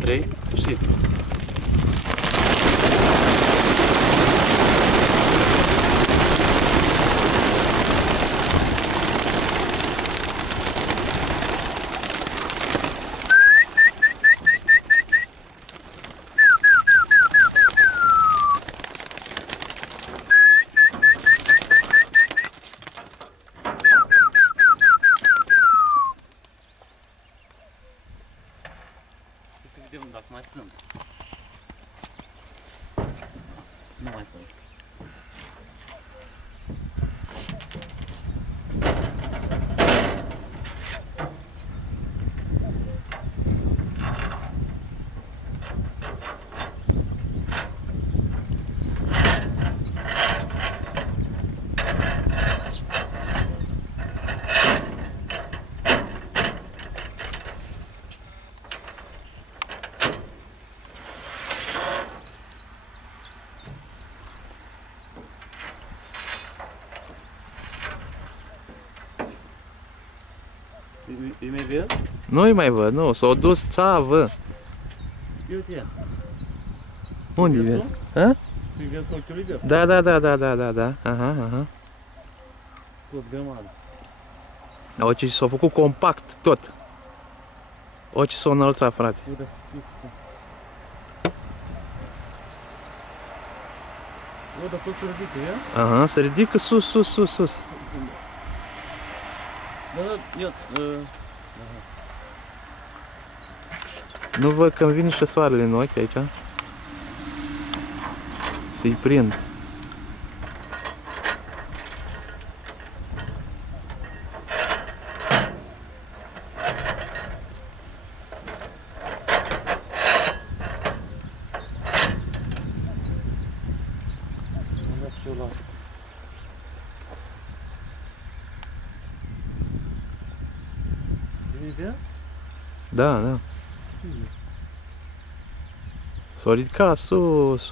3 și... Să vedem dacă mai sunt. Nu mai sunt. Îi mai vezi? Nu-i mai văd, nu, s-au dus țavă. Uite ea. Unde-i vezi? Ha? Tu-i vezi cu ochiul liber? Da. Aha. Toți grămadă. Oce s-a făcut compact tot. Oce s-a înălțat, frate. Uite sus. Uite, tot se ridică, ia? Aha, se ridică sus. Da, ia. Nu văd că îmi vine și soarele în ochi aici. Să-i prind. Da. S-a ridicat sus.